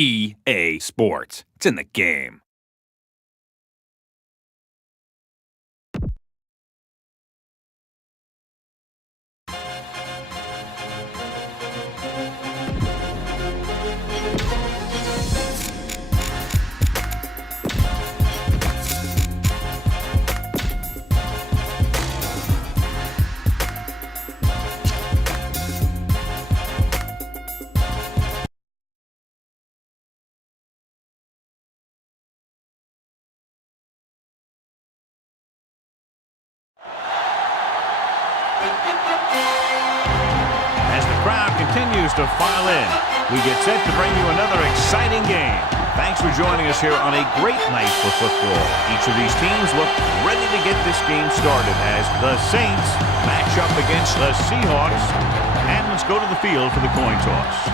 EA Sports. It's in the game. As the crowd continues to file in, we get set to bring you another exciting game. Thanks for joining us here on a great night for football. Each of these teams look ready to get this game started as the Saints match up against the Seahawks. And let's go to the field for the coin toss.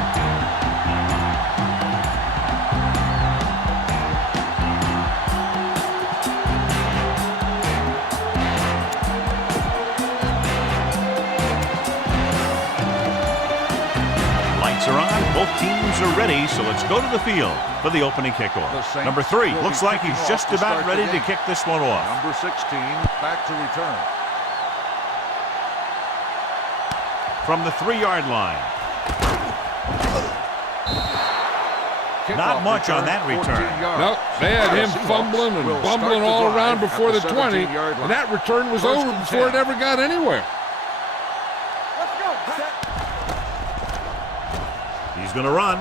Are on. Both teams are ready, so let's go to the field for the opening kickoff. Number 3 looks like he's just about ready to kick this one off. Number 16 back to return. From the 3-yard line. Not much on that return. Nope, they had him fumbling and bumbling all around before the 20, and that return was over before it ever got anywhere. He's going to run.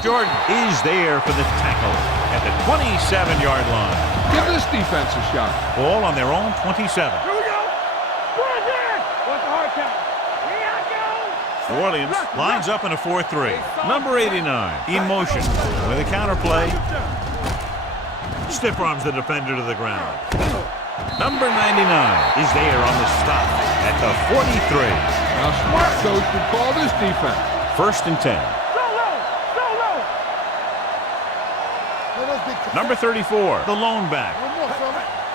Jordan is there for the tackle at the 27-yard line. Give this defense a shot. Ball on their own 27. Here we go. What's the hard count? Here I go. New Orleans lines up in a 4-3. Number 89 in motion with a counter play. Stiff arms the defender to the ground. Number 99 is there on the stop at the 43. Now, smart coach would call this defense. 1st and 10. Number 34, the lone back.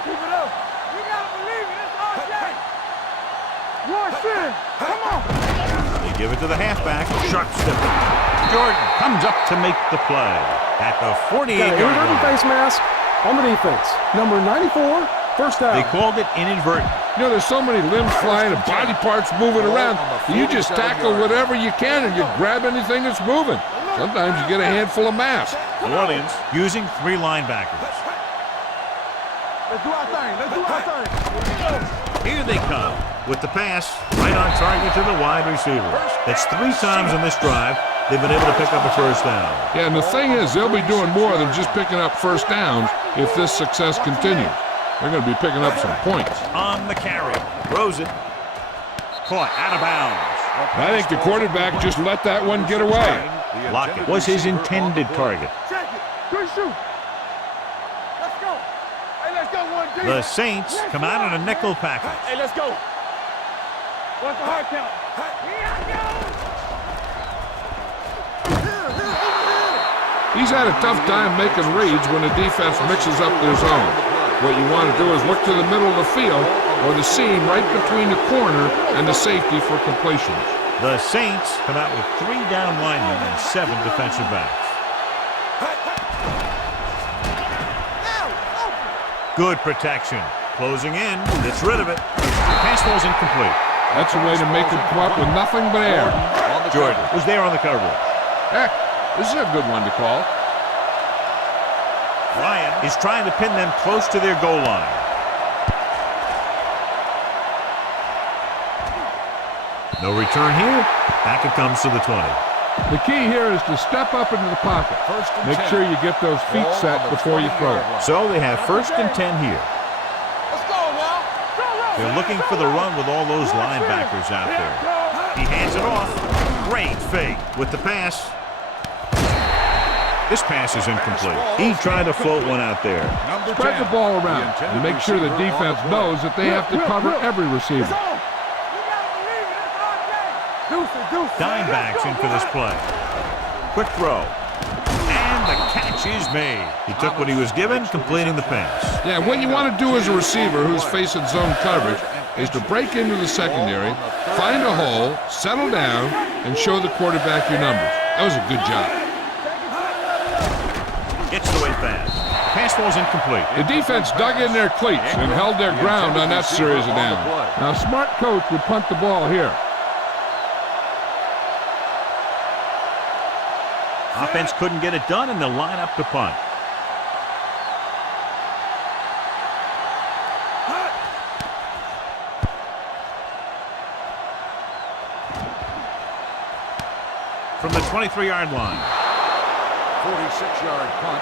Keep it up. You gotta believe it. It's RJ. Come on. You give it to the halfback. Sharp stepper. Jordan comes up to make the play at the 48-yard line. Face mask on the defense. Number 94, first down. They called it inadvertent. You know, there's so many limbs flying and body parts moving around. You just tackle whatever you can and you grab anything that's moving. Sometimes you get a handful of mass. New Orleans using 3 linebackers. Let's do our thing. Let's do our thing. Here they come with the pass right on target to the wide receiver. That's 3 times in this drive they've been able to pick up a first down. Yeah, and the thing is, they'll be doing more than just picking up first downs if this success continues. They're going to be picking up some points. On the carry. Throws it. Caught out of bounds. I think the quarterback just let that one get away. Lockett was his intended target. Check it. Good shoot. Let's go. Hey, let's go 1D. The Saints come out in a nickel package. Hey, let's go. What's the hard count? Here I go. He's had a tough time making reads when the defense mixes up their zone. What you want to do is look to the middle of the field or the seam right between the corner and the safety for completion. The Saints come out with 3 down linemen and 7 defensive backs. Good protection. Closing in. Gets rid of it. Pass ball's incomplete. That's a way to make him come up with nothing but air. Jordan was there on the coverage. Heck, this is a good one to call. Ryan is trying to pin them close to their goal line. No return here. Back it comes to the 20. The key here is to step up into the pocket. Make sure you get those feet set before you throw it. So they have 1st and 10 here. Let's go now. They're looking for the run with all those linebackers out there. He hands it off. Great fake with the pass. This pass is incomplete. He tried to float one out there. Spread the ball around and make sure the defense knows that they have to cover every receiver. Dime backs in for this play. Quick throw. And the catch is made. He took what he was given, completing the pass. Yeah, what you want to do as a receiver who's facing zone coverage is to break into the secondary, find a hole, settle down, and show the quarterback your numbers. That was a good job. pass. Pass falls incomplete. The defense dug in their cleats and held their ground on that series of downs. Now, a smart coach would punt the ball here. Offense couldn't get it done, and they'll line up to punt. From the 23-yard line. 46-yard punt.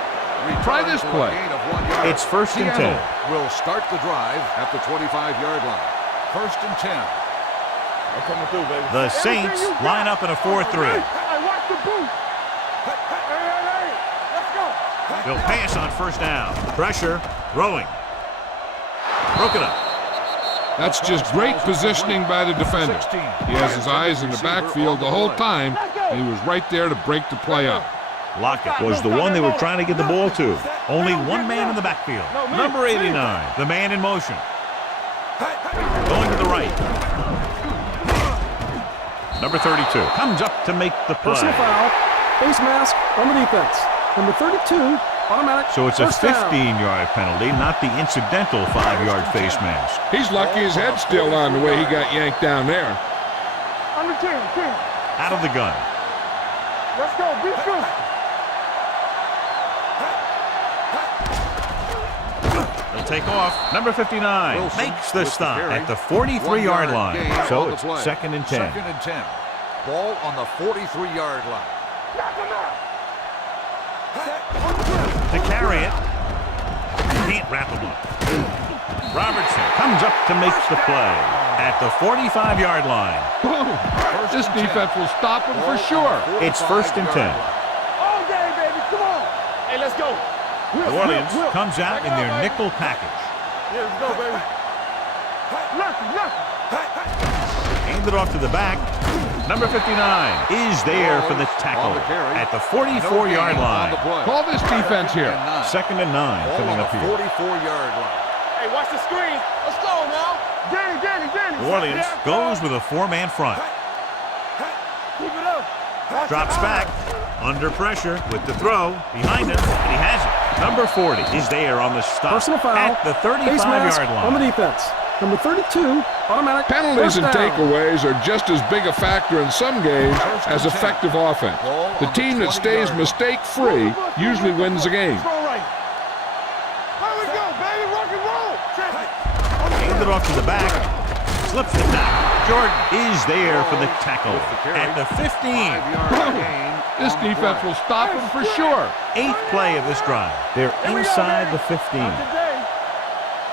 Try this play. It's 1st and 10. Will start the drive at the 25-yard line. 1st and 10. I'm coming through, baby. The Saints line up in a 4-3. I watch the boot. Hey, let's go. They'll pass on 1st down. Pressure, throwing. Broken up. That's just great positioning by the defender. He has his eyes in the backfield the whole time, and he was right there to break the play up. Lockett was the one they were trying to get the ball to. Only one man in the backfield. Number 89, the man in motion. Going to the right. Number 32 comes up to make the play. Personal foul. Face mask on the defense. Number 32, automatic. So it's a first down. 15-yard penalty, not the incidental 5-yard face mask. He's lucky his head's still on the way he got yanked down there. Under 10. Out of the gun. Let's go. Be true. They'll take off. Number 59 Wilson makes the with the stop carry. at the 43-yard line. Gain So on the it's play. 2nd and 10. 2nd and 10. Ball on the 43-yard line. To carry it. Can't wrap him up. Robertson comes up to make the play at the 45-yard line. This defense will stop him for sure. It's 1st and 10. All day, baby. Come on. Hey, let's go. New Orleans comes out in their nickel package. Yeah, let's go, baby. Lucky. Handed off to the back. Number 59 is there for the tackle at the 44-yard line. Call this defense here. 2nd and 9 coming up here. 44-yard line. Hey, watch the screen. Let's go now. Danny. New Orleans goes with a 4-man front. Keep it up. Drops back. Under pressure with the throw. Behind him, and he has it. Number 40 is there on the stop Personal foul. at the Face mask 35-yard on the line. defense. Number 32, automatic. Penalties first and down. takeaways are just as big a factor in some games as effective offense. The team that stays mistake-free usually wins the game. Throw right. Here we go, baby. Rock and roll. Handed off to the back. Slips the tackle. Jordan is there for the tackle at the 15. 5-yard gain. This defense will stop him for sure. 8th play of this drive. They're inside the 15.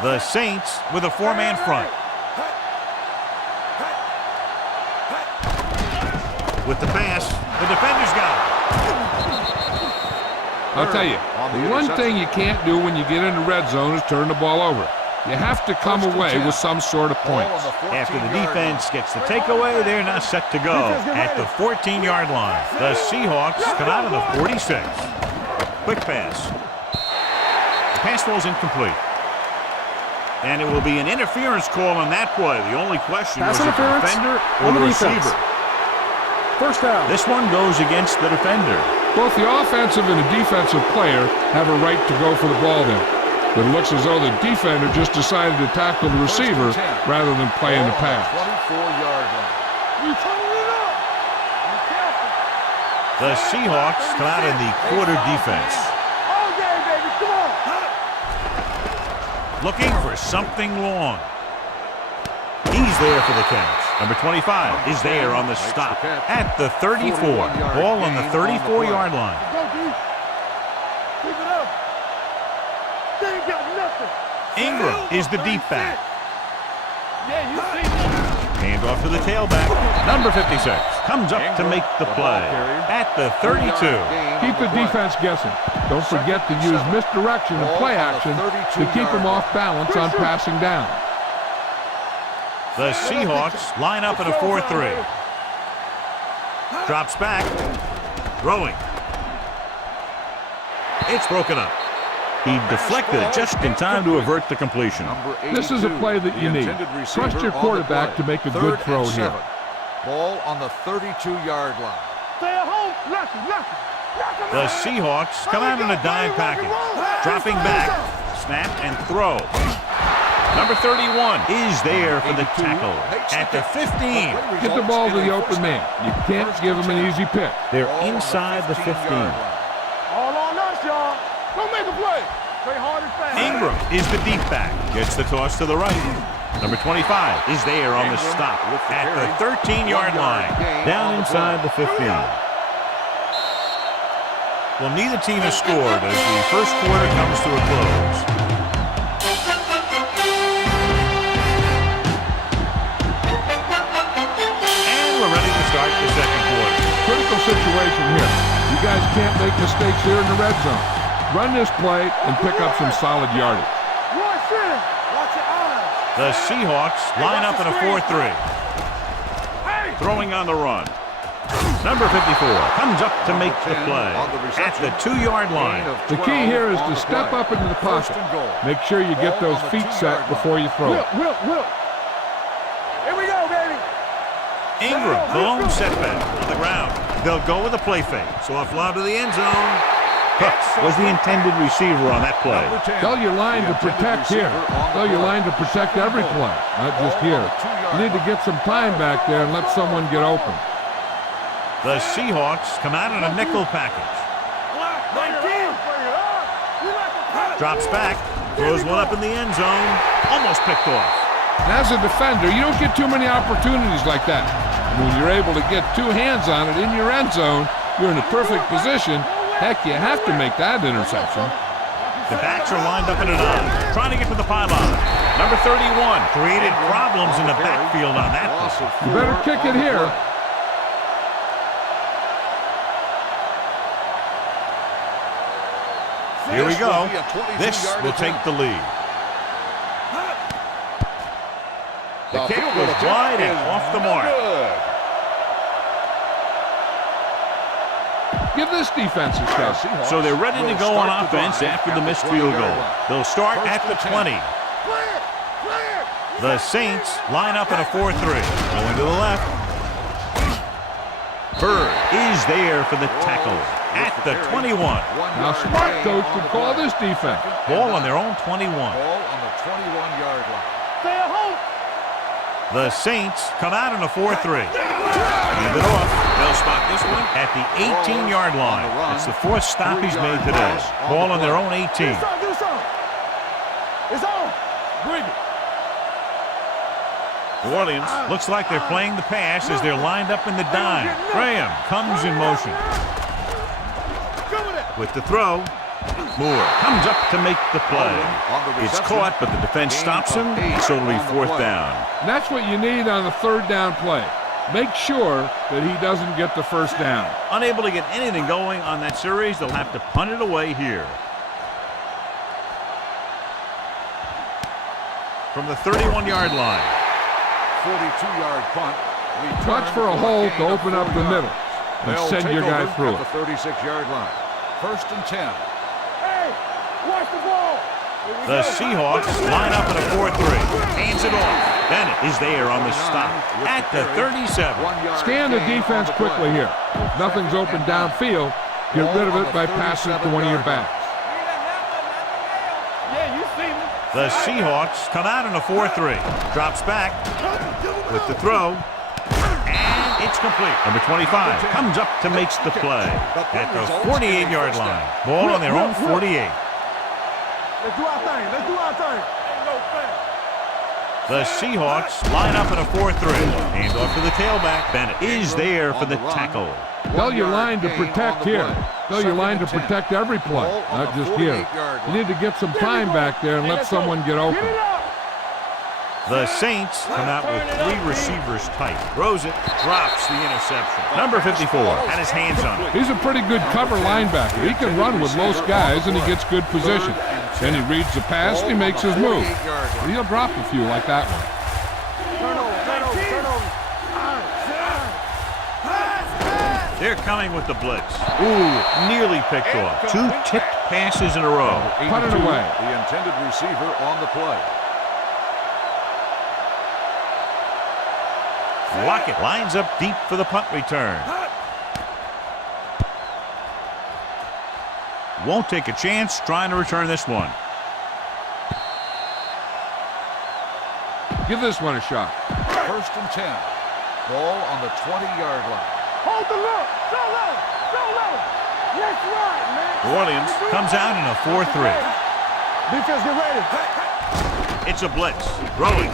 The Saints with a 4-man front. With the pass, the defender's got it. I'll tell you, the one thing you can't do when you get in the red zone is turn the ball over. You have to come away with some sort of points. After the defense gets the takeaway, they're now set to go at the 14-yard line. The Seahawks come out of the 46. Quick pass. The pass falls incomplete. And it will be an interference call on that play. The only question Pass was it the interference defender or on the the defense. receiver. First down. This one goes against the defender. Both the offensive and the defensive player have a right to go for the ball there. But it looks as though the defender just decided to tackle the receiver rather than play in the pass. 24-yard line. You turning it up. Be careful. The Seahawks come out in the quarter defense. All day, baby. Come on. Looking for something long. He's there for the catch. Number 25 is there on the stop at the 34. Ball on the 34-yard line. Go, D. Keep it up. They ain't got nothing. Ingram is the deep back. Yeah, you see me. Hand off to the tailback. Number 56 comes up to make the play at the 32. Keep the defense guessing. Don't forget to use misdirection and play action to keep them off balance on passing down. The Seahawks line up in a 4-3. Drops back. Throwing. It's broken up. He deflected it just in time to avert the completion. This is a play that you need. Trust your quarterback to make a good throw here. Ball on the 32-yard line. Stay at home. Lucky. The Seahawks come out in a dime package. Dropping back, snap, and throw. Number 31 is there for the tackle at the 15. Get the ball to the open man. You can't give him an easy pick. They're inside the 15. All on us, y'all. Don't make a play. Play hard and fast. Ingram is the deep back. Gets the toss to the right. Number 25 is there on the stop at the 13-yard line. Down inside the 15. Well, neither team has scored as the first quarter comes to a close. And we're ready to start the second quarter. Critical situation here. You guys can't make mistakes here in the red zone. Run this play and pick up some solid yardage. Watch your eyes. The Seahawks line up in a 4-3. Throwing on the run. Number 54 comes up to make the play at the 2-yard line. The key here is to step up into the pocket. Make sure you get those feet set before you throw it. Will. Here we go, baby. Ingram, the lone setback on the ground. They'll go with a play fake. So offload to the end zone. Hicks was the intended receiver on that play. Tell your line to protect here. Tell your line to protect every play, not just here. You need to get some time back there and let someone get open. The Seahawks come out in a nickel package. Drops back, throws one up in the end zone, almost picked off. And as a defender, you don't get too many opportunities like that. And when you're able to get two hands on it in your end zone, you're in a perfect position. Heck, you have to make that interception. The backs are lined up in a 9, trying to get to the pylon. Number 31 created problems in the backfield on that play. You better kick it here. Here we go. This will take the lead. The kick was wide and off the mark. Give this defense a shot. So they're ready to go on offense after the missed field goal. They'll start at the 20. The Saints line up in a 4-3. Going to the left. Bird is there for the tackle at the 21. Now, smart coach would call this defense. Ball on their own 21. Ball on the 21-yard line. Stay at home. The Saints come out in a 4-3. Hand it off. They'll spot this one at the 18-yard line. It's the fourth stop he's made today. Ball on their own 18. Do something. It's on. Bring it. New Orleans looks like they're playing the pass as they're lined up in the dime. Graham comes in motion. With the throw, Moore comes up to make the play. It's caught, but the defense stops him, so it'll be fourth down. And that's what you need on the third down play. Make sure that he doesn't get the first down. Unable to get anything going on that series, they'll have to punt it away here. From the 31-yard line. 42-yard punt. Watch for a hole to open up the middle and send your guy through it. The 36-yard line. First and 10. Hey, watch the ball. The Seahawks line up in a 4-3. Hands it off. Bennett is there on the stop at the 37. Scan the defense quickly here. If nothing's open downfield, get rid of it by passing it to one of your backs. Yeah, you see me. The Seahawks come out in a 4-3. Drops back with the throw. And it's complete. Number 25 comes up to make the play at the 48-yard line. Ball on their own 48. Let's do our thing. Let's do our thing. The Seahawks line up in a 4-3. Hand off to the tailback. Bennett is there for the tackle. Tell your line to protect here. Tell your line to protect every play, not just here. You need to get some time back there and let someone get open. The Saints come out with 3 receivers tight. Throws it, drops the interception. Number 54 had his hands on it. He's a pretty good cover linebacker. He can run with most guys, and he gets good position. Then he reads the pass, and he makes his move. But he'll drop a few like that one. They're coming with the blitz. Ooh, nearly picked off. 2 tipped passes in a row. Put it away. The intended receiver on the play. Lockett lines up deep for the punt return. Won't take a chance trying to return this one. Give this one a shot. First and 10. Ball on the 20-yard line. Hold the look. Go low. Go low. Let's ride, man. New Orleans comes out in a 4-3. Defense, get ready. It's a blitz. Throwing.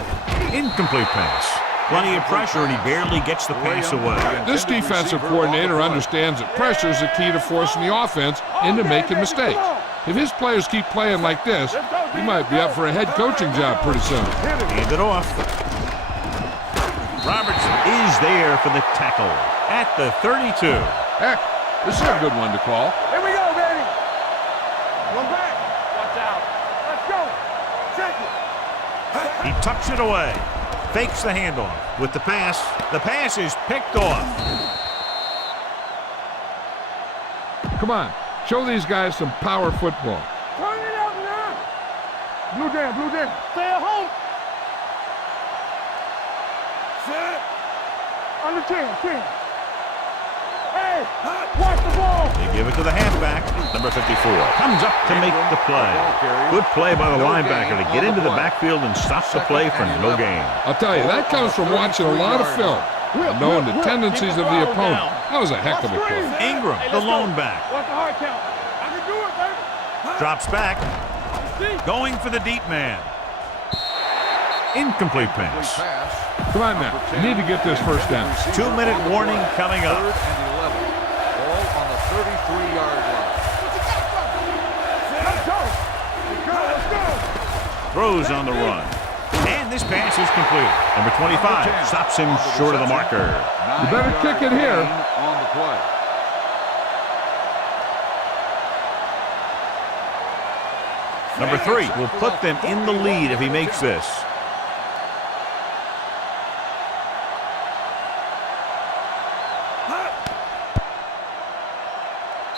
Incomplete pass. Plenty of pressure, and he barely gets the pass away. This defensive coordinator understands that pressure is the key to forcing the offense into making mistakes. If his players keep playing like this, he might be up for a head coaching job pretty soon. Hand it off. Robertson is there for the tackle at the 32. Heck, this is a good one to call. Here we go, baby. One back. Watch out. Let's go. Check it. He tucks it away. Fakes the handoff with the pass. The pass is picked off. Come on, show these guys some power football. Turn it out now. Blue down, blue down. Stay at home. Set. Under 10. Hey, watch the ball. They give it to the halfback, number 54. Comes up to make the play. Good play by the linebacker to get into the backfield and stop the play for no gain. I'll tell you, that comes from watching a lot of film and knowing the tendencies of the opponent. That was a heck of a play. Ingram, the lone back. Watch the hard count. I can do it, baby. Drops back. Going for the deep man. Incomplete pass. Come on now, you need to get this first down. 2-minute warning coming up. Third and 11. Ball on the 33-yard line. Let's go. Let's go. Throws on the run. And this pass is complete. Number 25 stops him short of the marker. You better kick it here. On the play. Number 3 will put them in the lead if he makes this.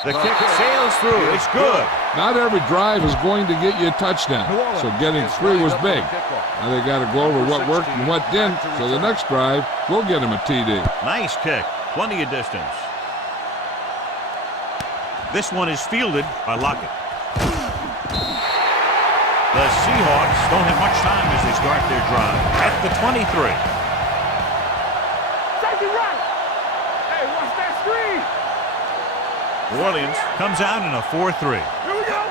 The kick sails through. It's good. Not every drive is going to get you a touchdown, so getting 3 was big. Now they got to go over what worked and what didn't, so the next drive will get him a TD. Nice kick. Plenty of distance. This one is fielded by Lockett. The Seahawks don't have much time as they start their drive at the 23. Safety right. Hey, watch that screen. New Orleans comes out in a 4-3. Here we go.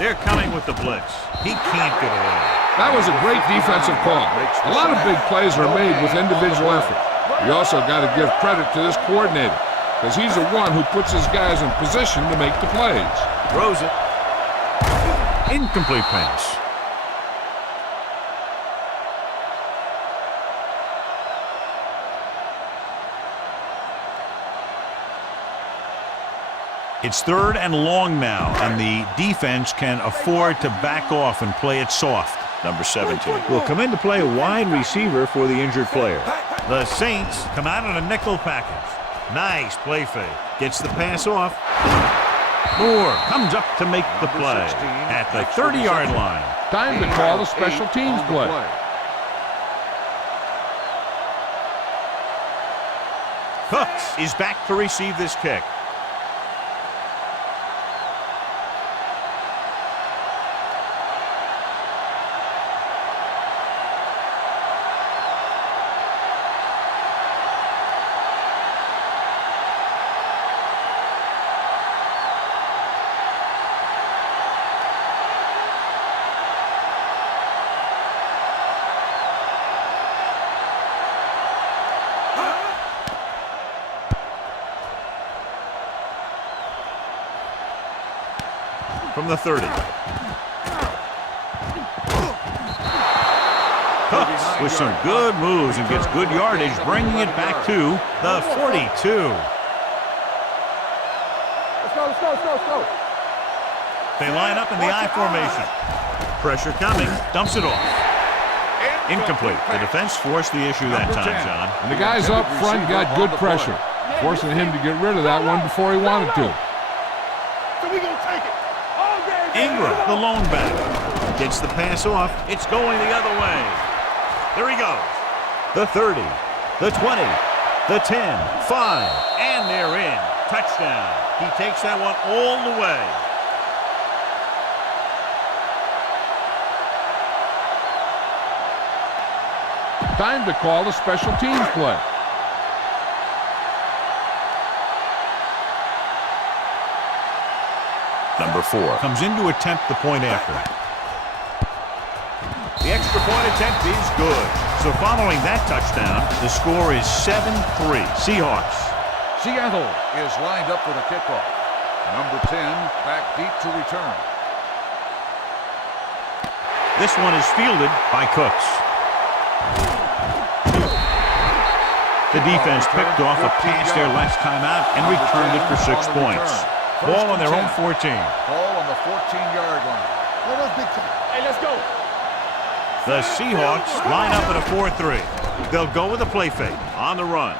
They're coming with the blitz. He can't get away. That was a great defensive call. A lot of big plays are made with individual effort. You also got to give credit to this coordinator, because he's the one who puts his guys in position to make the plays. Throws it. Incomplete pass. It's 3rd and long now, and the defense can afford to back off and play it soft. Number 17 will come in to play a wide receiver for the injured player. The Saints come out in a nickel package. Nice play fake. Gets the pass off. Moore comes up to make the play at the 30-yard line. Time to call a special teams play. Cooks is back to receive this kick. From the 30. Cooks with some good moves and gets good yardage, bringing it back to the 42. Let's go. They line up in the I formation. Pressure coming, dumps it off. Incomplete. The defense forced the issue that time, John. And the guys up front got good pressure, forcing him to get rid of that one before he wanted to. So we gonna take it. Ingram, the lone back, gets the pass off. It's going the other way. There he goes. The 30, the 20, the 10, 5, and they're in. touchdown. He takes that one all the way. Time to call the special teams play. Number 4. Comes in to attempt the point after. The extra point attempt is good. So following that touchdown, the score is 7-3. Seahawks. Seattle is lined up for the kickoff. Number 10 back deep to return. This one is fielded by Cooks. The defense picked off a pass their last time out and returned it for 6 points. Ball on their own 14. Ball on the 14-yard line. Hey, let's go. The Seahawks line up at a 4-3. They'll go with a play fake on the run.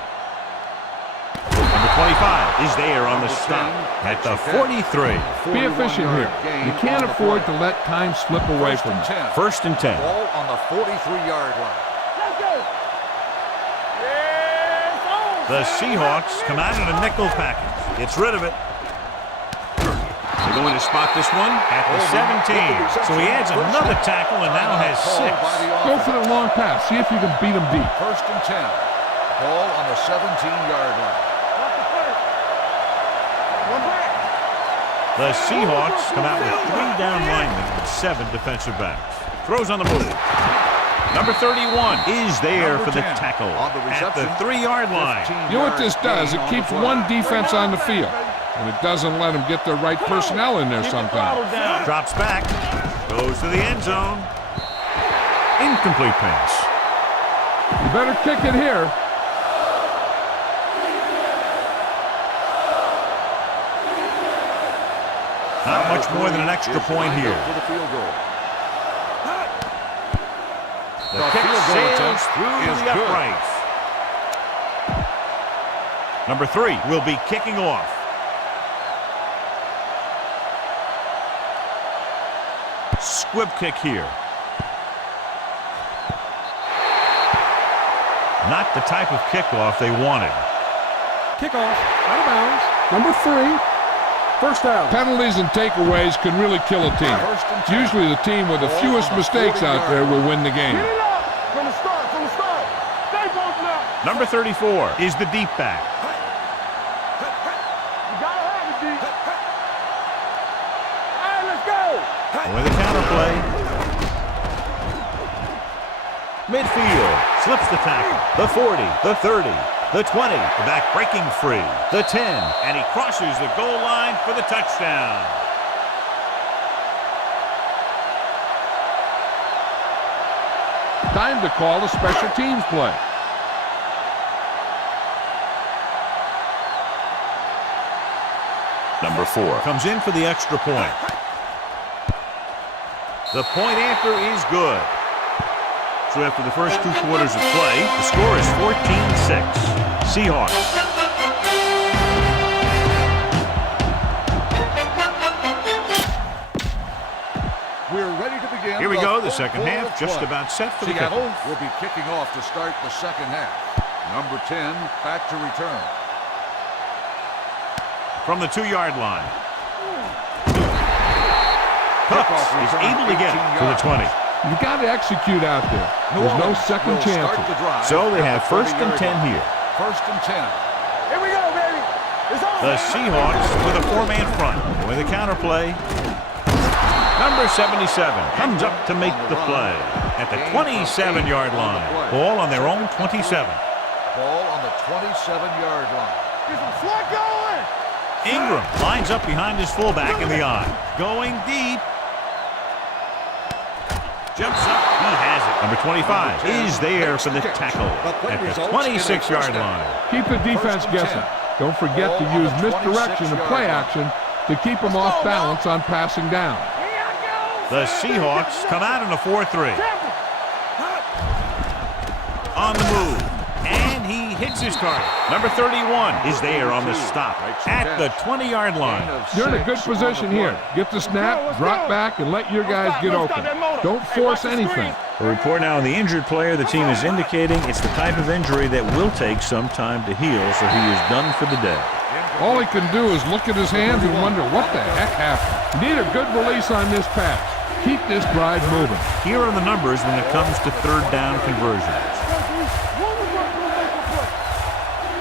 Number 25 is there on the stop at the 43. Be efficient here. You can't afford to let time slip away from you. First and 10. Ball on the 43-yard line. Let's go. Yes, on. The Seahawks come out in a nickel package. Gets rid of it. They're going to spot this one at the 17. So he adds another tackle and now has 6. Go for the long pass. See if you can beat them deep. First and 10. Ball on the 17-yard line. One back. The Seahawks come out with 3 down linemen and 7 defensive backs. Throws on the move. Number 31 is there for the tackle at the 3-yard line. You know what this does? It keeps one defense on the field. And it doesn't let them get the right personnel in there sometimes. Drops back. Goes to the end zone. Incomplete pass. You better kick it here. Not much more than an extra point here. The kick sails through the uprights. Number 3 will be kicking off. Squib kick here. Not the type of kickoff they wanted. Kickoff, out of bounds. Number 3, first down. Penalties and takeaways can really kill a team. Usually the team with the fewest mistakes out there will win the game. Get it up. From the start. Stay posted up. Number 34 is the deep back. You gotta have it, D. All right, let's go. With a counter play. Midfield. Slips the tackle. The 40. The 30. The 20. The back breaking free. The 10. And he crosses the goal line for the touchdown. Time to call the special teams play. Number 4. Comes in for the extra point. The point after is good. So after the first 2 quarters of play, the score is 14-6. Seahawks. We're ready to begin. Here we go, the second half, just about set for the Seattle kickoff. will be kicking off to start the second half. Number 10 back to return. From the 2-yard line. Cooks is able to get it to the 20. You got to execute out there. There's no second chances. So they have first and 10 here. First and 10. Here we go, baby. It's on. The Seahawks with a 4-man front. With a counter play. Number 77 comes up to make the play at the 27-yard line. Ball on their own 27. Ball on the 27-yard line. Get some slot going. Ingram lines up behind his fullback in the eye. Going deep. Jumps up. He has it. Number 25 is there for the tackle at the 26-yard line. Keep the defense guessing. Don't forget to use misdirection and play action to keep them off balance on passing down. The Seahawks come out in a 4-3. On the move. And he hits his target. Number 31 is there on the stop at the 20-yard line. You're in a good position here. Get the snap, drop back, and let your guys get open. Don't force anything. A report now on the injured player. The team is indicating it's the type of injury that will take some time to heal, so he is done for the day. All he can do is look at his hands and wonder what the heck happened. Need a good release on this pass. Keep this drive moving. Here are the numbers when it comes to third down conversions.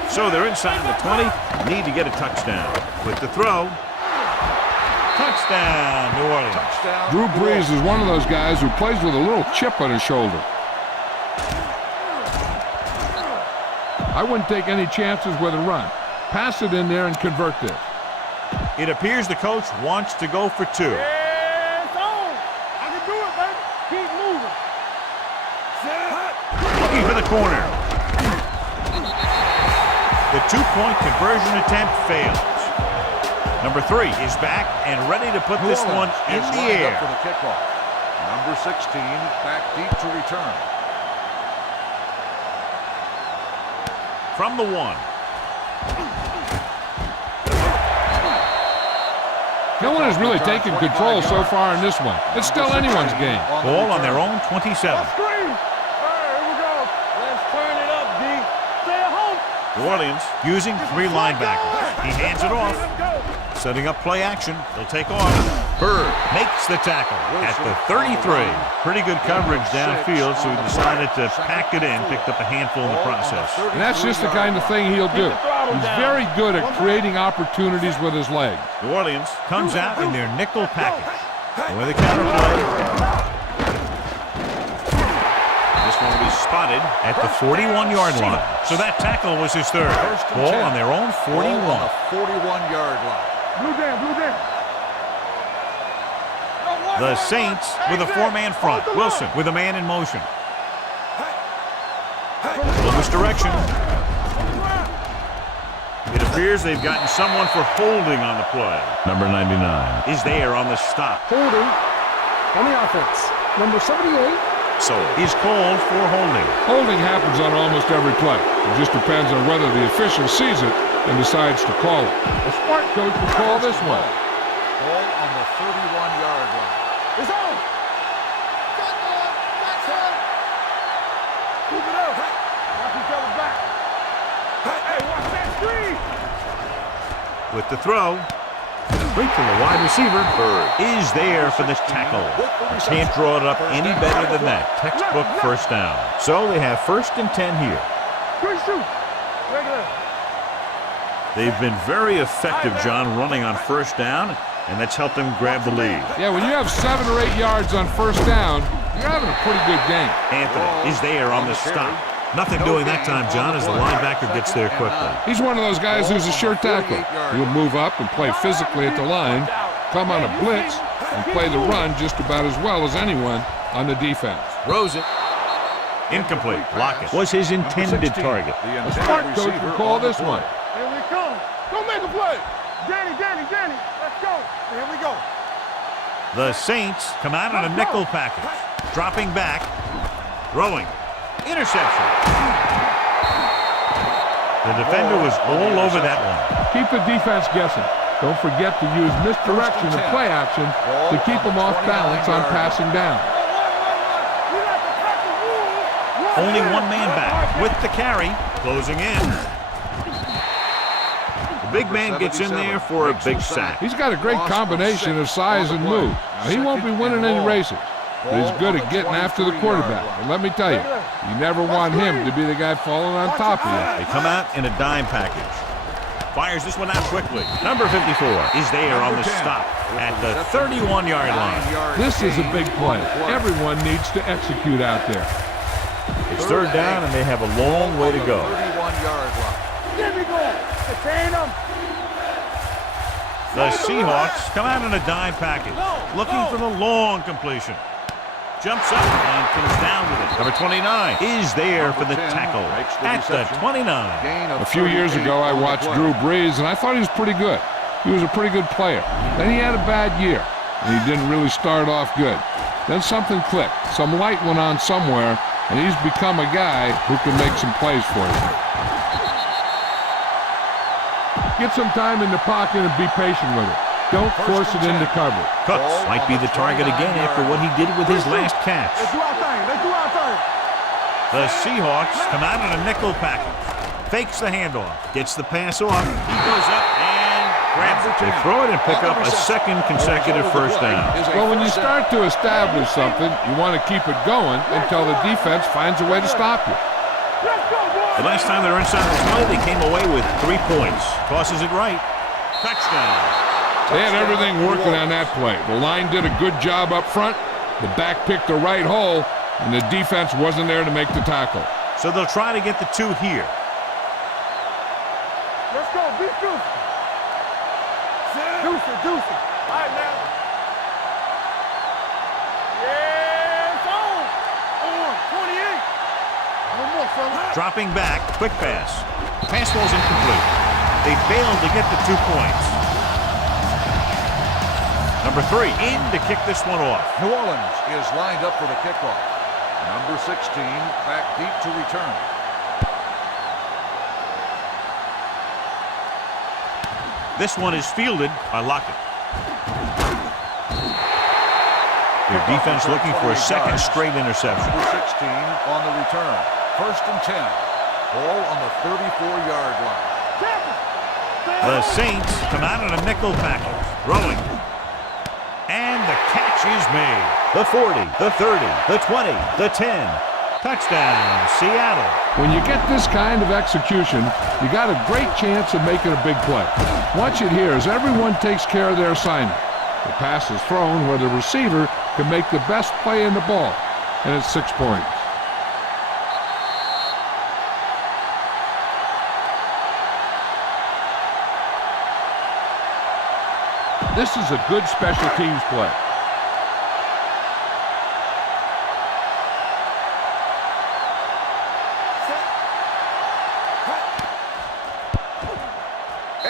So they're inside the 20, need to get a touchdown. With the throw, touchdown, New Orleans. Touchdown, Drew Brees is one of those guys who plays with a little chip on his shoulder. I wouldn't take any chances with a run. Pass it in there and convert this. It appears the coach wants to go for two. Yeah, it's on. I can do it, baby. Keep moving. Looking for the corner. The two-point conversion attempt fails. Number 3 is back and ready to put this one in the air. For the kickoff. Number 16 back deep to return. From the 1. No one has really taken control so far in this one. It's still anyone's game. Ball on their own 27. Screen. All right, here we go. Let's turn it up, D. Stay at home. New Orleans using 3 linebackers. He hands it off. Let's go. Setting up play action. They'll take off. Bird makes the tackle at the 33. Pretty good coverage downfield, so he decided to pack it in, picked up a handful in the process. And that's just the kind of thing he'll do. He's very good at creating opportunities with his legs. New Orleans comes out in their nickel package. With a counterplay. This one will be spotted at the 41-yard line. So that tackle was his third. Ball on their own 41. On the 41-yard line. Blue down, blue down. The Saints with a 4-man front. Wilson with a man in motion. Little misdirection. It appears they've gotten someone for holding on the play. Number 99 is there on the stop. Holding on the offense. Number 78. So is called for holding. Holding happens on almost every play. It just depends on whether the official sees it and decides to call it. A smart coach will call this one. Ball on the 31-yard line. It's on. Keep it up. Watch each other's back. Hey, watch that screen. With the throw, complete to the wide receiver. Bird is there for the tackle. Can't draw it up any better than that. Textbook first down. So they have 1st and 10 here. Good shoot. Regular. They've been very effective, John, running on 1st down, and that's helped them grab the lead. Yeah, when you have 7 or 8 yards on 1st down, you're having a pretty good game. Anthony is there on the stop. Nothing doing that time, John, as the linebacker gets there quickly. He's one of those guys who's a sure tackler. He'll move up and play physically at the line, come on a blitz, and play the run just about as well as anyone on the defense. Throws it. Incomplete. Lockett was his intended target. A smart coach will call this one. Here we come. Go make a play. Danny. Let's go. Here we go. The Saints come out in a nickel package. Dropping back. Throwing. Interception. The defender was all over that one. Keep the defense guessing. Don't forget to use misdirection and play action to keep them off balance on passing down. Only one man back with the carry. Closing in. The big man gets in there for a big sack. He's got a great combination of size and move. Now, he won't be winning any races, but he's good at getting after the quarterback. And let me tell you, you never want him to be the guy falling on top of you. They come out in a dime package. Fires this one out quickly. Number 54 is there on the stop at the 31-yard line. This is a big play. Everyone needs to execute out there. It's 3rd down, and they have a long way to go. 31-yard line. Get me going. Detain him. The Seahawks come out in a dime package, looking for the long completion. Jumps up and comes down with it. Number 29 is there for the tackle at the 29. A few years ago, I watched Drew Brees, and I thought he was pretty good. He was a pretty good player. Then he had a bad year, and he didn't really start off good. Then something clicked. Some light went on somewhere, and he's become a guy who can make some plays for you. Get some time in the pocket and be patient with it. Don't force it into cover. Cooks might be the target again after what he did with his last catch. Let's do our thing. The Seahawks come out in a nickel package. Fakes the handoff. Gets the pass off. He goes up and grabs it. They throw it and pick up a second consecutive first down. Well, when you start to establish something, you want to keep it going until the defense finds a way to stop you. The last time they were inside the play, they came away with 3 points. Tosses it right. Touchdown. They had everything working on that play. The line did a good job up front. The back picked the right hole, and the defense wasn't there to make the tackle. So they'll try to get the 2 here. Let's go, beat Deuce. Deuce. All right, man. Yeah, it's on. 28. No more, fella. Dropping back, quick pass. Pass ball's incomplete. They failed to get the 2 points. Number 3 in to kick this one off. New Orleans is lined up for the kickoff. Number 16 back deep to return. This one is fielded by Lockett. Their defense looking for a second straight interception. Number 16 on the return. First and 10. Ball on the 34-yard line. The Saints come out in a nickel package. Throwing. And the catch is made. The 40, the 30, the 20, the 10. Touchdown, Seattle. When you get this kind of execution, you got a great chance of making a big play. Watch it here as everyone takes care of their assignment. The pass is thrown where the receiver can make the best play in the ball, and it's 6 points. This is a good special teams play.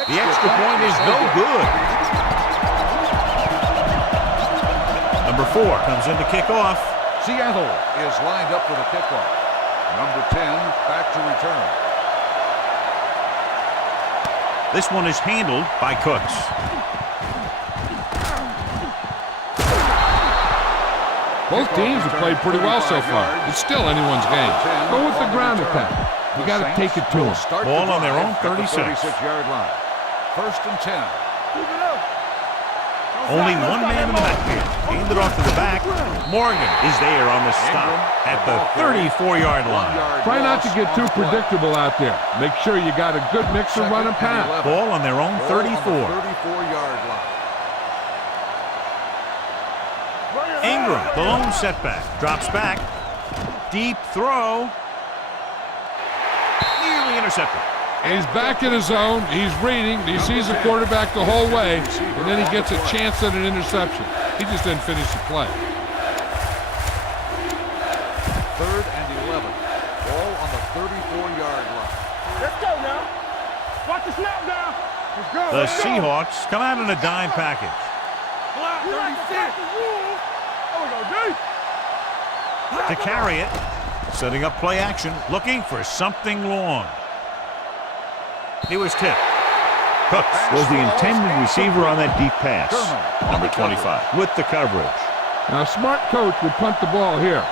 The extra point is no good. Number 4 comes in to kick off. Seattle is lined up for the kickoff. Number 10 back to return. This one is handled by Cooks. Both teams have played pretty well so far. It's still anyone's game. Go with the ground attack. You got to take it to them. Ball on their own 36. 36-yard line. First and 10. Only one man in the backfield. Handed off to the back. Morgan is there on the stop at the 34-yard line. Try not to get too predictable out there. Make sure you got a good mix of run and pass. Ball on their own 34. 34-yard line. Ingram, the lone setback. Drops back. Deep throw. Nearly intercepted. And he's back in his zone. He's reading. He sees the quarterback the whole way, and then he gets a chance at an interception. He just didn't finish the play. Third and 11. Ball on the 34-yard line. Let's go now. Watch the snap down. Let's go. The Seahawks come out in a dime package. Block 36. Oh, we go deep. To carry it, setting up play action, looking for something long. He was tipped. Cooks was the intended receiver on that deep pass. Number 25 with the coverage. Now, a smart coach would punt the ball here.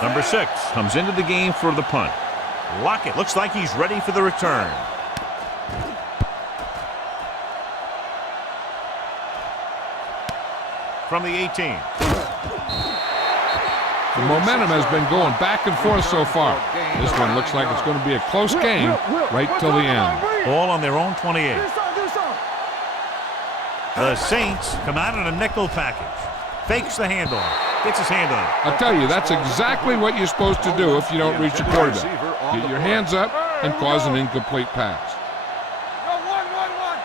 Number 6 comes into the game for the punt. Lockett looks like he's ready for the return. From the 18. The momentum has been going back and forth so far. This one looks like it's going to be a close game right till the end. Ball on their own 28. The Saints come out in a nickel package. Fakes the handoff. Gets his hand on it. I'll tell you, that's exactly what you're supposed to do if you don't reach your quarterback. Get your hands up and cause an incomplete pass.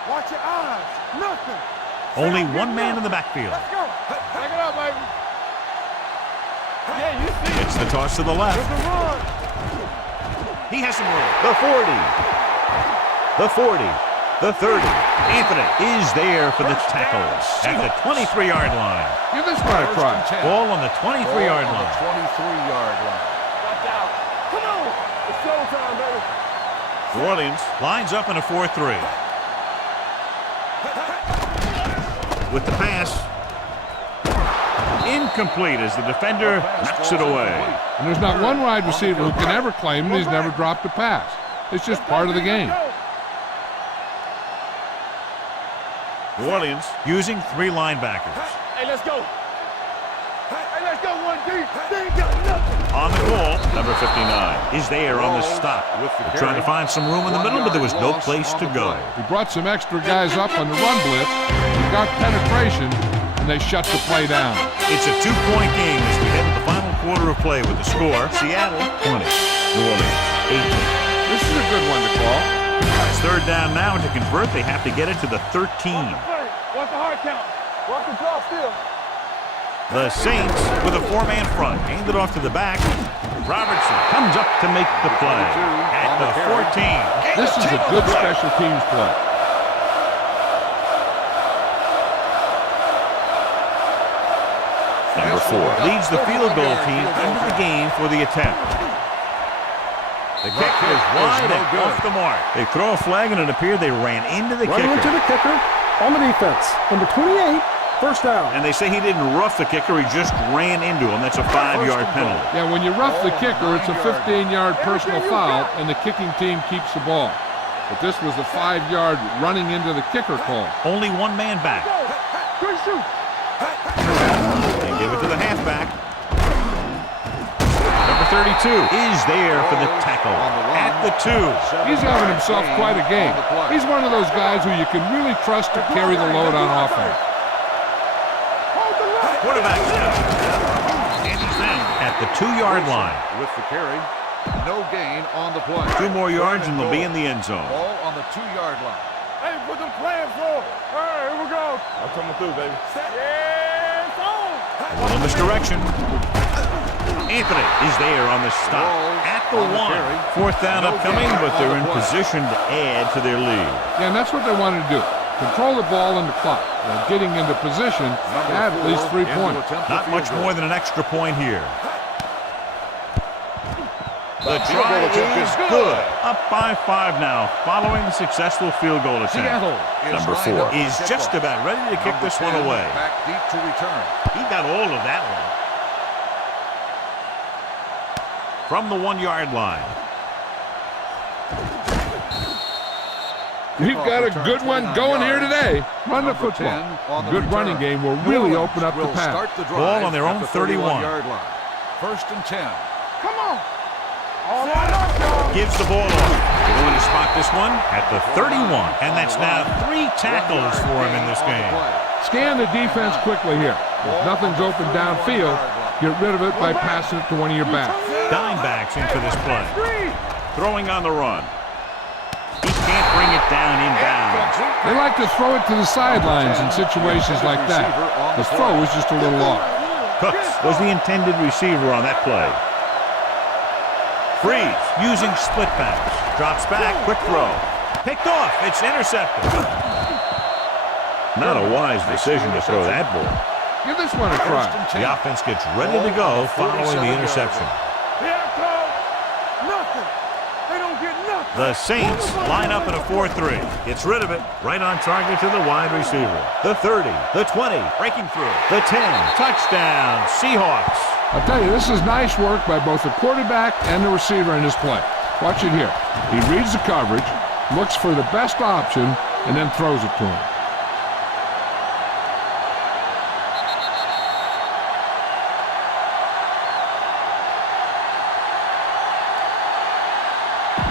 Watch your eyes. Nothing. Only one man in the backfield. Let's go. Take it up, baby. Yeah, you see it. It's the toss to the left. There's a run. He has some room. The 40. The 40. The 30. Anthony is there for the tackle at the 23-yard line. Give this one a try. Ball on the 23-yard line. 23-yard line. Watch out. Come on. It's showtime, baby. New Orleans lines up in a 4-3. With the pass. Incomplete as the defender knocks it away. And there's not one wide receiver who can ever claim that he's never dropped a pass. It's just part of the game. New Orleans using 3 linebackers. Hey, let's go. Hey, let's go, 1D. They ain't got nothing. On the call, number 59 is there on the stop. They're trying to find some room in the middle, but there was no place to go. He brought some extra guys up on the run blitz, got penetration, and they shut the play down. It's a 2-point game as we head to the final quarter of play with the score. Seattle 20, New Orleans 18. This is a good one to call. It's third down now, and to convert, they have to get it to the 13. What's the hard count? Watch the draw still. The Saints with a 4-man front. Hand it off to the back. Robertson comes up to make the play at the 14. This is a good special teams play. Number 4 leads the field goal team into the game for the attempt. The kick is wide and off the mark. They throw a flag, and it appeared they ran into the Running kicker. into the kicker on the defense. Number 28, first down. And they say he didn't rough the kicker, he just ran into him. That's a 5-yard penalty. Yeah, when you rough the kicker, it's a 15-yard personal foul, and the kicking team keeps the ball. But this was a 5-yard running into the kicker call. Only 1 man back. Good shoot. They give it to the halfback. Number 32 is there for the tackle at the 2. He's having himself quite a game. He's one of those guys who you can really trust to carry the load on offense. Quarterback now. And he's in at the 2-yard line. With the carry, no gain on the play. 2 more yards and they'll be in the end zone. Ball on the 2-yard line. Hey, put them plans forward. All right, here we go. I'm coming through, baby. Yeah, it's on. A little misdirection. Anthony is there on the stop at the 1. 4th down upcoming, but they're in position to add to their lead. Yeah, and that's what they wanted to do. Control the ball in the clock. And getting into position to add at least 3 points. Not much more than an extra point here. The try is good. Up by 5 now, following the successful field goal attempt. Number 4 is just about ready to kick this one away. Back deep to return. He got all of that one. From the 1-yard line. We've got a good one going here today. Run the football. Good running game will really open up the pass. Ball on their own 31. First and 10. Come on. All right up, y'all. Gives the ball off. They're going to spot this one at the 31. And that's now 3 tackles for him in this game. Scan the defense quickly here. If nothing's open downfield, get rid of it by passing it to one of your backs. Dime backs into this play. Throwing on the run. He can't bring it down inbounds. They like to throw it to the sidelines in situations like that. The throw is just a little off. Cooks was the intended receiver on that play. Freeze using split pass. Drops back, quick throw. Picked off, it's intercepted. Not a wise decision to throw that ball. Give this one a try. The offense gets ready to go following the interception. Nothing. They don't get nothing. The Saints line up in a 4-3. Gets rid of it. Right on target to the wide receiver. The 30, the 20, breaking through. The 10, touchdown, Seahawks. I'll tell you, this is nice work by both the quarterback and the receiver in this play. Watch it here. He reads the coverage, looks for the best option, and then throws it to him.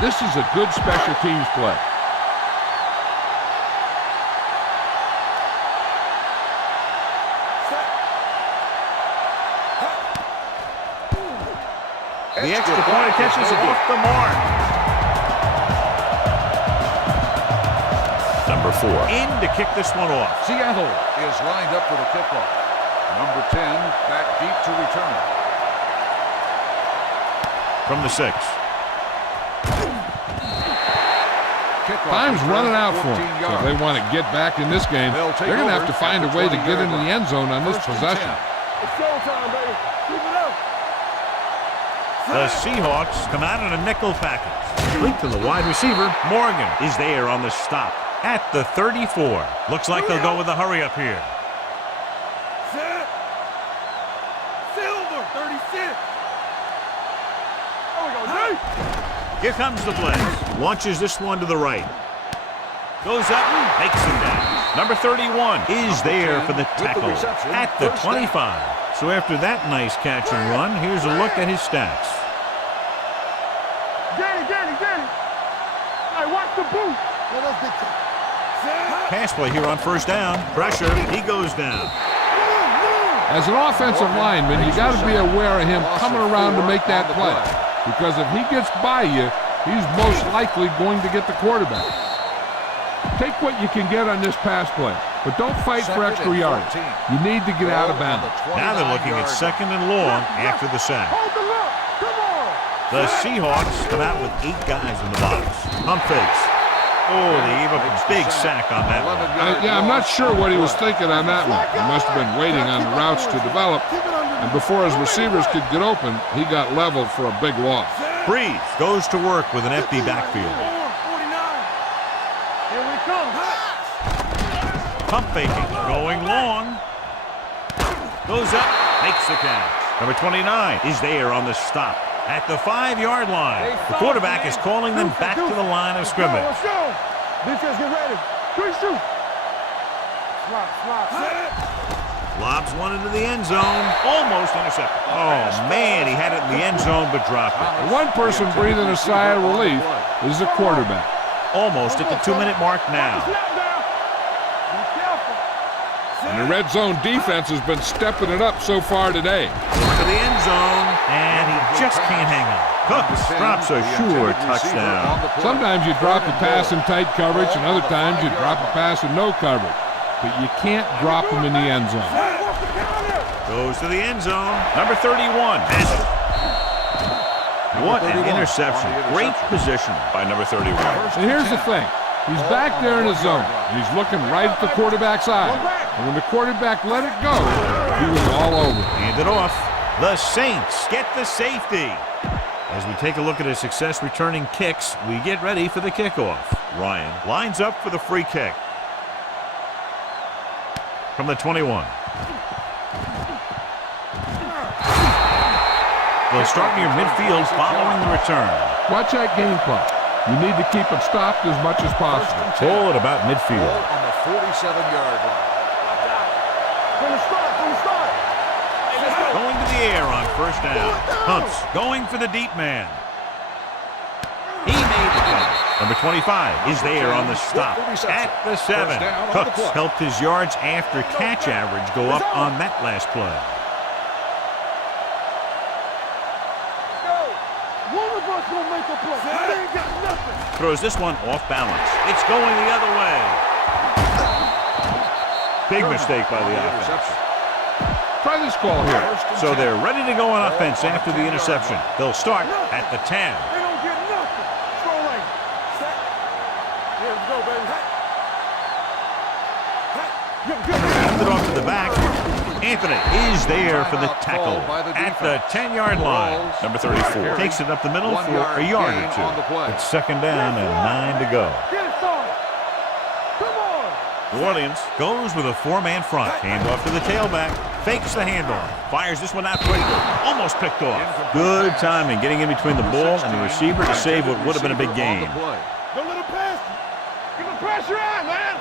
This is a good special teams play. The extra point catches it off the mark. Number 4 in to kick this one off. Seattle is lined up for the kickoff. Number 10 back deep to return. From the 6. Time's running out for them. So if they want to get back in this game, they're going to have to find a way to get into the end zone on this possession. It's showtime, baby. Keep it up. The Seahawks come out in a nickel package. Link to the wide receiver. Morgan is there on the stop at the 34. Looks like they'll go with a hurry up here. Cover, 36. There we go, Jay. Here comes the blitz. Launches this one to the right. Goes up, makes him down. Number 31 is there for the tackle at the 25. So after that nice catch and run, here's a look at his stats. Danny. Hey, watch the boot. Pass play here on first down. Pressure, he goes down. As an offensive lineman, you got to be aware of him coming around to make that play. Because if he gets by you, he's most likely going to get the quarterback. Take what you can get on this pass play, but don't fight for extra yards. You need to get out of bounds. Now they're looking at second and long after the sack. Hold the look. Come on. The Seahawks come out with 8 guys in the box. Pump fakes. Oh, they gave up a big sack on that one. Yeah, I'm not sure what he was thinking on that one. He must have been waiting on the routes to develop, and before his receivers could get open, he got leveled for a big loss. Breeze goes to work with an empty backfield. 49. Here we come. Pump faking, going long. Goes up, makes the catch. Number 29 is there on the stop at the 5-yard line. The quarterback is calling them back to the line of scrimmage. Let's go. Defense, get ready. 3 shoot. Slop. Lobs one into the end zone, almost intercepted. Oh man, he had it in the end zone but dropped it. The one person breathing a sigh of relief is the quarterback. Almost at the 2-minute mark now. And the red zone defense has been stepping it up so far today. To the end zone, and he just can't hang on. Cooks drops a sure touchdown. Sometimes you drop a pass in tight coverage, and other times you drop a pass in no coverage. But you can't drop them in the end zone. Goes to the end zone. Number 31 has it. What an interception. Great position by number 31. And here's the thing. He's back there in his zone. He's looking right at the quarterback's eye. And when the quarterback let it go, he was all over. Hand it off. The Saints get the safety. As we take a look at his success returning kicks, we get ready for the kickoff. Ryan lines up for the free kick. From the 21. They'll start near midfield following the return. Watch that game clock. You need to keep it stopped as much as possible. Ball at about midfield. On the 47-yard line. From the start. Going to the air on first down. Hunts going for the deep man. He made the catch. Number 25 is there on the stop at the 7. Cooks helped his yards after catch average go up on that last play. One of us will make a play. They ain't got nothing. Throws this one off balance. It's going the other way. Big mistake by the offense. Try this call here. So they're ready to go on offense after the interception. They'll start at the 10. They don't get nothing. Throw lane. Set. Here we go, baby. Hand it off to the back. Anthony is there for the tackle at the 10-yard line. Number 34 takes it up the middle for a yard or two. It's second down and 9 to go. Get it started. Come on. New Orleans goes with a 4-man front. Hand off to the tailback. Fakes the handoff. Fires this one out quickly. Almost picked off. Good timing getting in between the ball and the receiver to save what would have been a big game. Don't let him pass. Give him pressure on, man.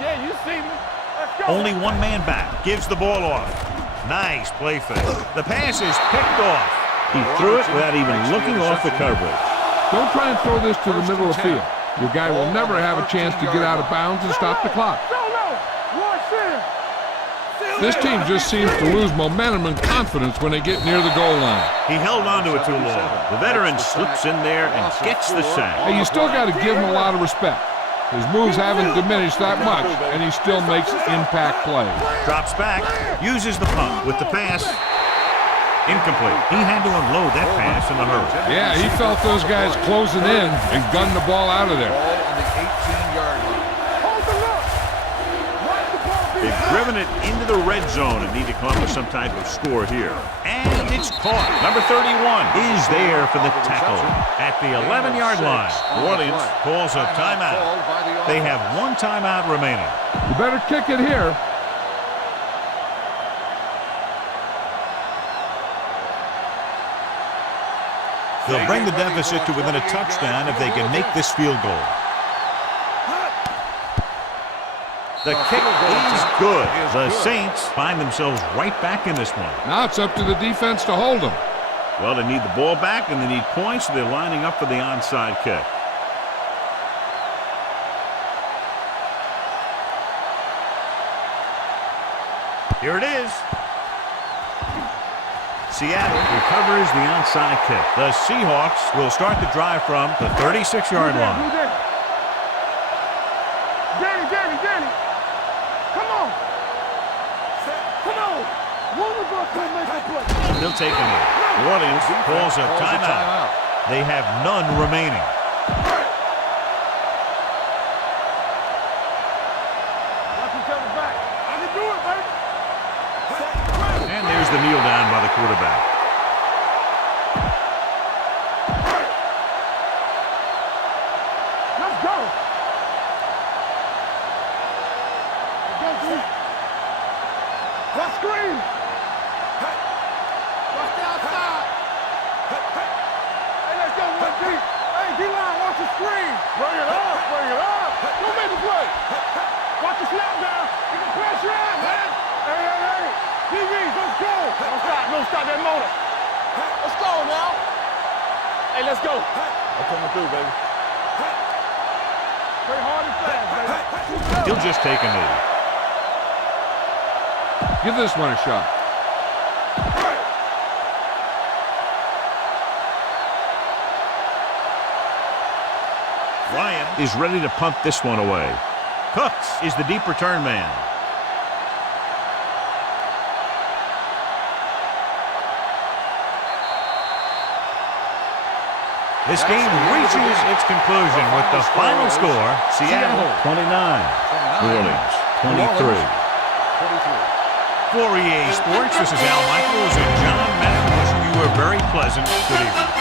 Yeah, you see me. Let's go. Only one man back. Gives the ball off. Nice play fake. The pass is picked off. He threw it without even looking off the coverage. Don't try and throw this to the middle of the field. Your guy will never have a chance to get out of bounds and stop the clock. This team just seems to lose momentum and confidence when they get near the goal line. He held on to it too long. The veteran slips in there and gets the sack. Hey, you still got to give him a lot of respect. His moves haven't diminished that much, and he still makes impact plays. Drops back, uses the pump with the pass. Incomplete. He had to unload that pass in a hurry. Yeah, he felt those guys closing in and gunned the ball out of there. Ball on the 18-yard line. They've driven it into the red zone and need to come up with some type of score here. And it's caught. Number 31 is there for the tackle at the 11-yard line. New Orleans calls a timeout. They have one timeout remaining. You better kick it here. They'll bring the deficit to within a touchdown if they can make this field goal. The kick is good. The Saints find themselves right back in this one. Now it's up to the defense to hold them. Well, they need the ball back and they need points, so they're lining up for the onside kick. Here it is. Seattle recovers the onside kick. The Seahawks will start the drive from the 36-yard line. Danny. Come on. One of us can make a play. They'll take a knee. New Orleans calls a timeout. They have none remaining. Watch each other back. I can do it, baby. And there's the kneel down by the quarterback. Let's go. Let's screen. Watch the outside. Hey, let's go one deep. Hey, D-line, watch the screen. Bring it up. Don't make the play. Watch the snap down. Get the pressure out, man. Hey. DBs, let's go. Don't stop that motor. Let's go now. Hey, let's go. I'm coming through, baby. Play hard and fast, baby. He'll just take a knee. Give this one a shot. Ryan is ready to punt this one away. Cooks is the deep return man. This game reaches its conclusion with the final score, Seattle 29, New Orleans 23. For EA Sports, this is Al Michaels and John Madden wishing you a very pleasant good evening.